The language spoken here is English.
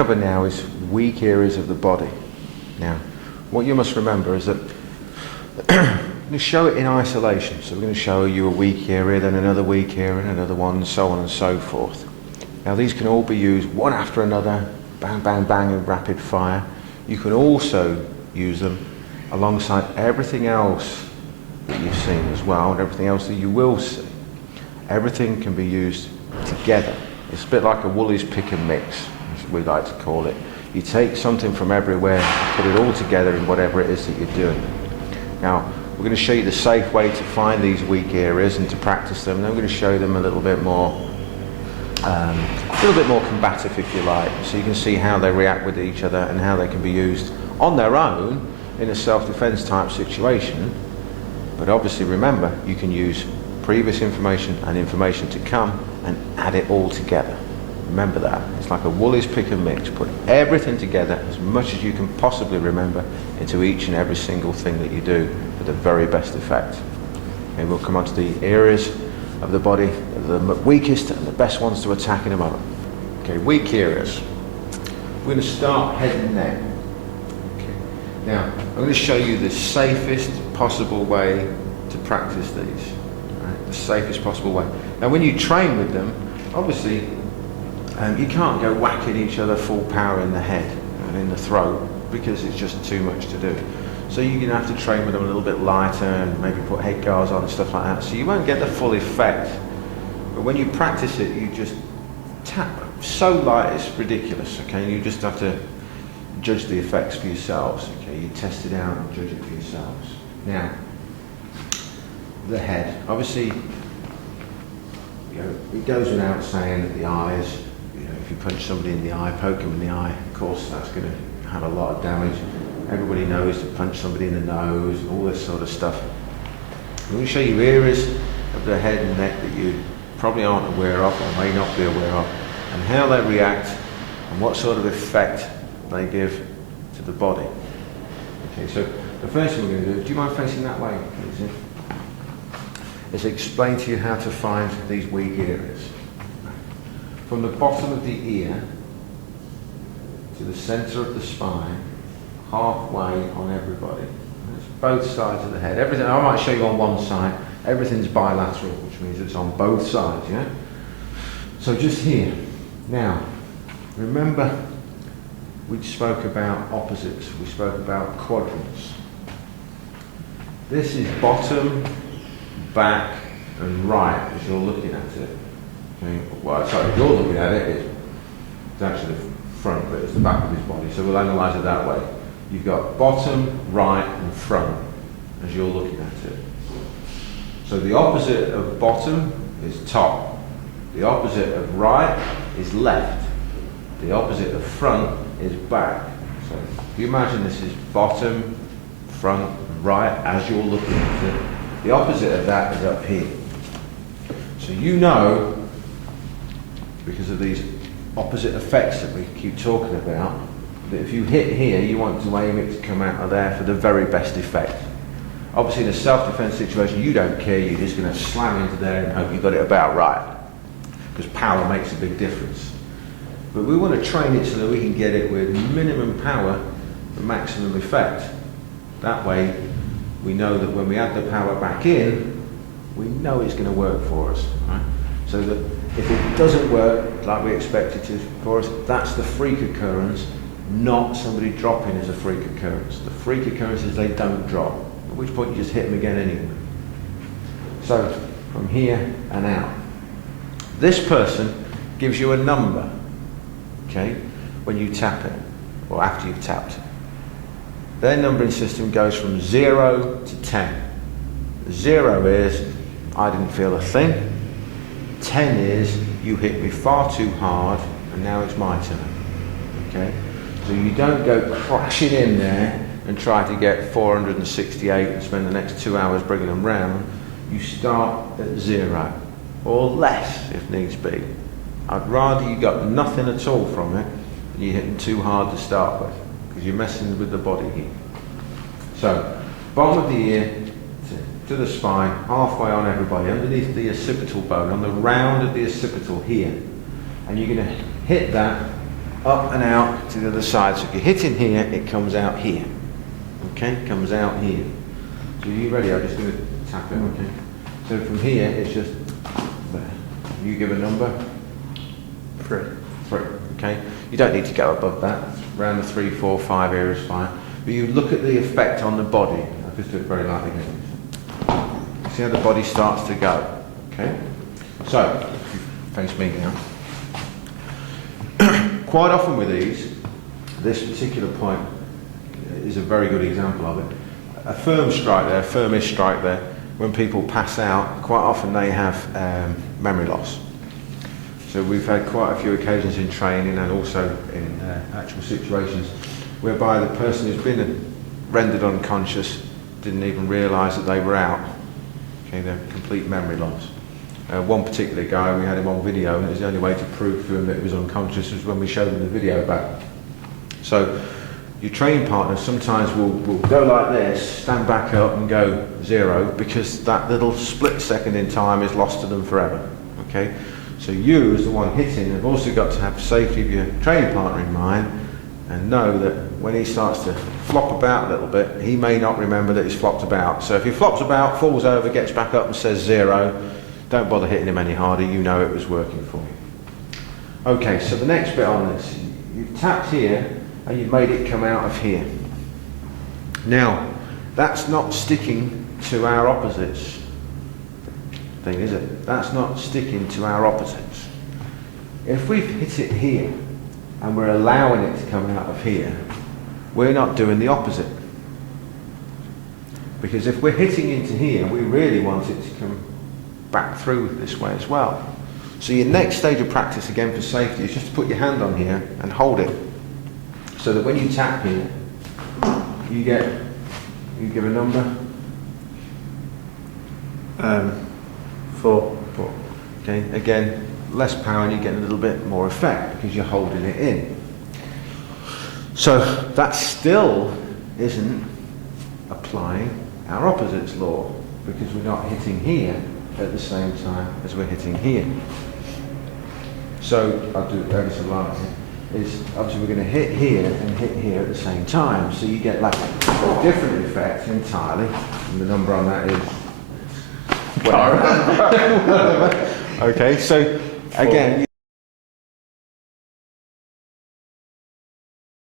cover now is weak areas of the body. Now, what you must remember is that we're going to show it in isolation. So we're going to show you a weak area, then another weak area, another one, and so on and so forth. Now these can all be used one after another, bang, bang, bang, in rapid fire. You can also use them alongside everything else that you've seen as well, and everything else that you will see. Everything can be used together. It's a bit like a Woolies pick and mix, as we like to call it. You take something from everywhere, put it all together in whatever it is that you're doing. Now, we're going to show you the safe way to find these weak areas and to practice them. And then we're going to show them a little bit more combative, if you like, so you can see how they react with each other and how they can be used on their own in a self-defense type situation. But obviously remember, you can use previous information and information to come and add it all together. Remember that. It's like a Woolies pick and mix. Put everything together as much as you can possibly remember into each and every single thing that you do for the very best effect. Okay, we'll come on to the areas of the body, the weakest and the best ones to attack in a moment. Okay, weak areas. We're going to start head and neck. Okay. Now, I'm going to show you the safest possible way to practice these. Right? The safest possible way. Now, when you train with them, obviously, you can't go whacking each other full power in the head and in the throat because it's just too much to do. So you're going to have to train with them a little bit lighter and maybe put head guards on and stuff like that. So you won't get the full effect. But when you practice it, you just tap so light it's ridiculous. Okay, you just have to judge the effects for yourselves. Okay, you test it out and judge it for yourselves. Now, the head. Obviously, it goes without saying that the eyes. If you punch somebody in the eye, poke them in the eye, of course that's going to have a lot of damage. Everybody knows to punch somebody in the nose, all this sort of stuff. I'm going to show you areas of the head and neck that you probably aren't aware of or may not be aware of, and how they react and what sort of effect they give to the body. Okay, so the first thing we're going to do you mind facing that way, please? Is explain to you how to find these weak areas. From the bottom of the ear to the centre of the spine, halfway on everybody. It's both sides of the head. Everything. I might show you on one side. Everything's bilateral, which means it's on both sides. Yeah. So just here. Now, remember, we spoke about opposites. We spoke about quadrants. This is bottom, back, and right as you're looking at it. Okay. Well, sorry, if you're looking at it, it's actually the front, but it's the back of his body. So we'll analyse it that way. You've got bottom, right, and front as you're looking at it. So the opposite of bottom is top. The opposite of right is left. The opposite of front is back. So if you imagine this is bottom, front, right as you're looking at it, the opposite of that is up here. So you know, because of these opposite effects that we keep talking about, that if you hit here, you want to aim it to come out of there for the very best effect. Obviously, in a self-defense situation, you don't care, you're just going to slam into there and hope you got it about right, because power makes a big difference. But we want to train it so that we can get it with minimum power for maximum effect. That way, we know that when we add the power back in, we know it's going to work for us. Right? So that if it doesn't work like we expect it to for us, that's the freak occurrence, not somebody dropping as a freak occurrence. The freak occurrence is they don't drop, at which point you just hit them again anyway. So, from here and out. This person gives you a number, okay, when you tap it, or after you've tapped it. Their numbering system goes from 0 to 10. 0 is, I didn't feel a thing. 10 is, you hit me far too hard, and now it's my turn, okay? So you don't go crashing in there and try to get 468 and spend the next 2 hours bringing them round. You start at 0, or less if needs be. I'd rather you got nothing at all from it than you hit them too hard to start with, because you're messing with the body here. So, bottom of the ear to the spine, halfway on everybody, underneath the occipital bone, on the round of the occipital here. And you're going to hit that up and out to the other side. So if you're hitting here, it comes out here. Okay, comes out here. So are you ready? I'm just going to tap it, okay? So from here, it's just there. You give a number. 3. 3, okay? You don't need to go above that. Around the 3, 4, 5 area is fine. But you look at the effect on the body. I'll just do it very lightly again. See how the body starts to go, okay? So, if you face me now. Quite often with these, this particular point is a very good example of it. A firm strike there, firmish strike there, when people pass out, quite often they have memory loss. So we've had quite a few occasions in training and also in actual situations whereby the person who's been rendered unconscious didn't even realise that they were out. Okay, they're complete memory loss. One particular guy, we had him on video, and it was the only way to prove to him that he was unconscious was when we showed him the video back. So your training partner sometimes will go like this, stand back up and go 0, because that little split second in time is lost to them forever. Okay? So you, as the one hitting, have also got to have the safety of your training partner in mind and know that when he starts to flop about a little bit, he may not remember that he's flopped about. So if he flops about, falls over, gets back up and says 0, don't bother hitting him any harder, you know it was working for you. Okay, so the next bit on this, you've tapped here and you've made it come out of here. Now, that's not sticking to our opposites thing, is it? That's not sticking to our opposites. If we've hit it here and we're allowing it to come out of here, we're not doing the opposite. Because if we're hitting into here, we really want it to come back through this way as well. So your next stage of practice, again for safety, is just to put your hand on here and hold it. So that when you tap here, you give a number. 4. 4. Okay, again, less power and you get a little bit more effect because you're holding it in. So that still isn't applying our opposites law because we're not hitting here at the same time as we're hitting here. So I'll do it ever so lightly. Is obviously we're going to hit here and hit here at the same time, so you get like a different effect entirely. And the number on that is whatever. Okay, so again.